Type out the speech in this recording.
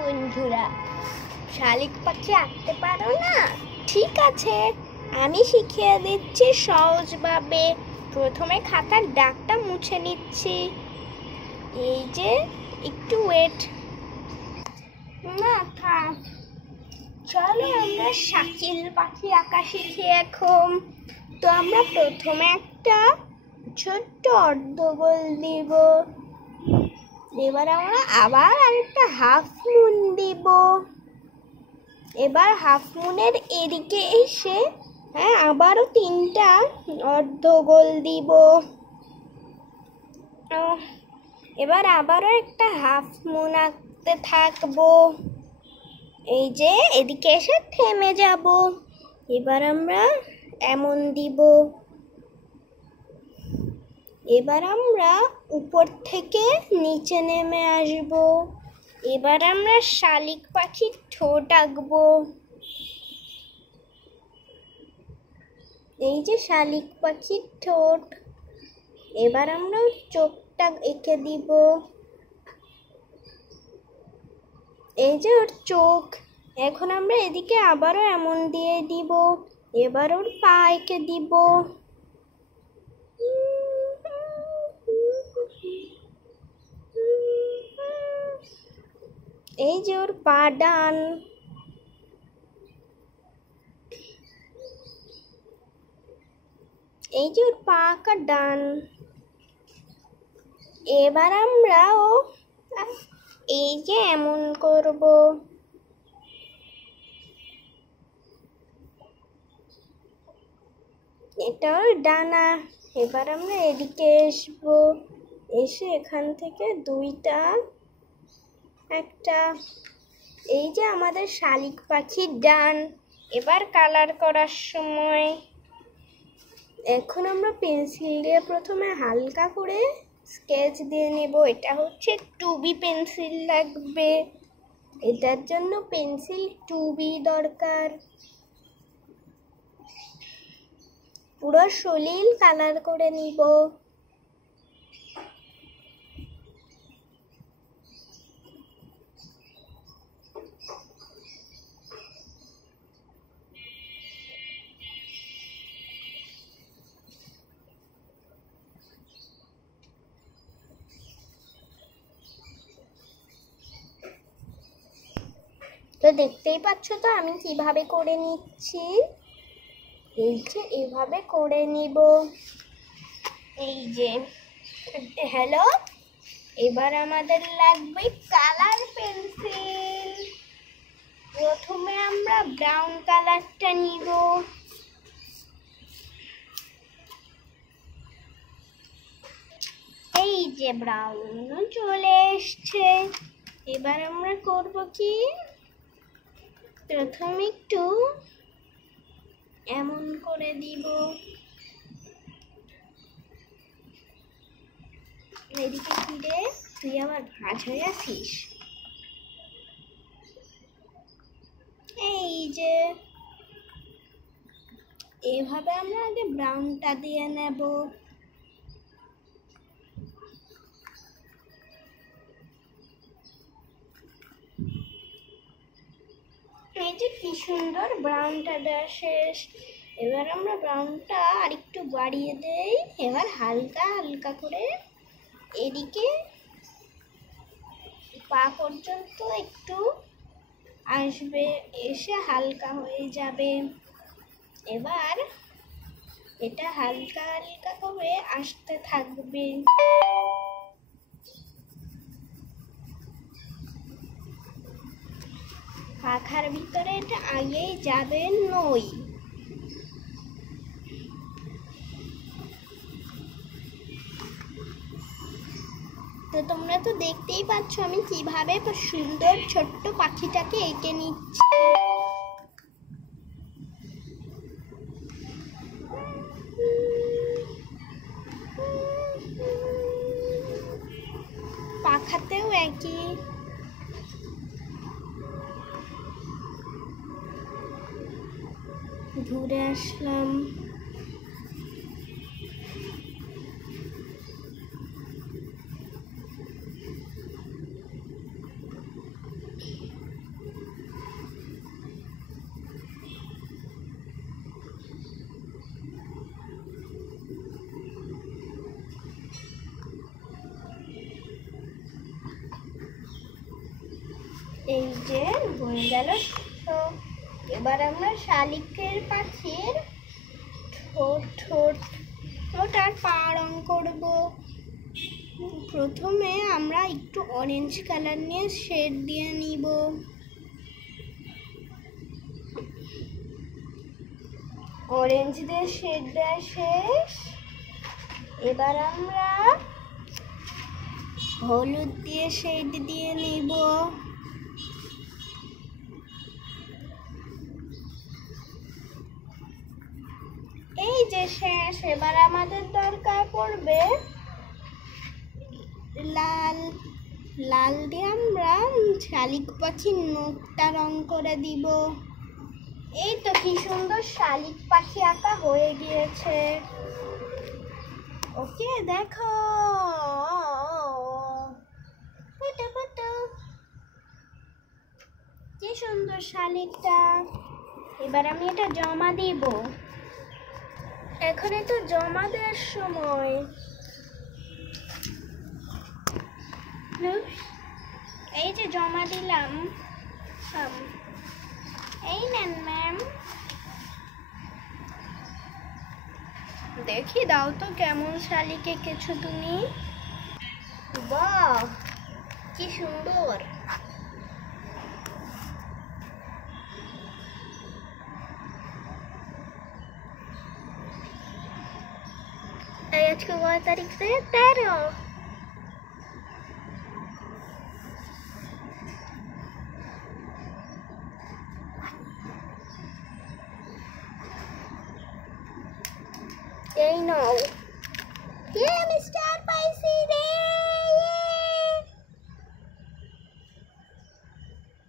বন্ধুরা, শালিক পাখি আঁকতে পারো না? ঠিক আছে, আমি শিখিয়ে দিচ্ছি সহজভাবে। প্রথমে খাতার দাগটা মুছে নিচ্ছি। এই যে, একটু ওয়েট। না থাক, চলো আমরা শাকিল পাখি আঁকা শিখি এখন। তো আমরা প্রথমে একটা ছোট্ট অর্ধগোল দিব। এবার আমরা আবার আরেকটা হাফ মুন দিব। এবার হাফ মুনের এদিকে এসে আবারও তিনটা অর্ধগোল দিব। এবার আবারও একটা হাফ মুন আঁকতে থাকবো। এই যে এদিকে এসে থেমে যাব। এবার আমরা এমন দিব। এবার আমরা উপর থেকে নিচে নেমে আসব। এবার আমরা শালিক পাখির ঠোঁট আঁকবো। এই যে শালিক পাখির ঠোঁট। এবার আমরা চোখটা এঁকে দিব। এই যে ওর চোখ। এখন আমরা এদিকে আবারও এমন দিয়ে দিব। এবার ওর পা এঁকে দিব। এই যে ওর পা ডান। এই যে ওর পা আঁকা ডান। এবার আমরা এই যে এমন করব। এটা ওর ডানা। এবার আমরা এদিকে আসবো। এসে এখান থেকে দুইটা একটা। এই যে আমাদের শালিক পাখির ডান। এবার কালার করার সময় এখন আমরা পেন্সিল দিয়ে প্রথমে হালকা করে স্কেচ দিয়ে নেব। এটা হচ্ছে 2B পেন্সিল লাগবে। এটার জন্য পেন্সিল 2B দরকার। পুরো সলিল কালার করে নিব। তো দেখতেই পাচ্ছ তো আমি কিভাবে করে নিচ্ছি। এই যে এভাবে করে নিব। এই যে হ্যালো, এবার আমাদের লাগবে কালার পেন্সিল। প্রথমে আমরা ব্রাউন কালারটা নিব। এই যে ব্রাউন চলে এসছে। এবার আমরা করব কি, প্রথমে একটু এমন করে দিব। এদিকে ফিরে, তুই আবার ভাঁজ হয়ে আছিস। এই যে এভাবে আমরা আগে ব্রাউনটা দিয়ে নেব। এই যে কি সুন্দর ব্রাউনটা দেওয়া শেষ। এবার আমরা ব্রাউনটা আরেকটু বাড়িয়ে দেই। এবার হালকা হালকা করে এদিকে পা পর্যন্ত একটু আসবে, এসে হালকা হয়ে যাবে। এবার এটা হালকা হালকা করে আসতে থাকবে। পাখার ভিতরে এটা আগেই যাবে নই। তো তোমরা তো দেখতেই পাচ্ছ আমি কিভাবে সুন্দর ছোট্ট পাখিটাকে এঁকে নিচ্ছি। পাখাতেও একই। ঘুরে আসলাম। এই যে হয়ে গেল। তো এবার আমরা শালিকের পাখির ঠোঁট আর পা রং করব। প্রথমে আমরা একটু অরেঞ্জ কালার নিয়ে শেড দিয়ে নিব। অরেঞ্জ দিয়ে শেড দেওয়া শেষ। এবার আমরা হলুদ দিয়ে শেড দিয়ে নিব। এই যে শেষ। এবার আমাদের দরকার পড়বে লাল। লাল দিয়ে আমরা শালিক পাখির নখটা রং করে দিব। এই তো কি সুন্দর শালিক পাখি আঁকা হয়ে গিয়েছে। ওকে দেখো, কি সুন্দর শালিকটা। এবার আমি এটা জমা দিব। এখন তো জমা দেওয়ার সময়। এই যে জমা দিলাম। এই নেন ম্যাম। দেখি দাও তো কেমন শালিক এঁকেছো তুমি। বাহ, কি সুন্দর। আজকে কয় তারিখ? 13। এই নাও, আমি স্টার পাইছি রে।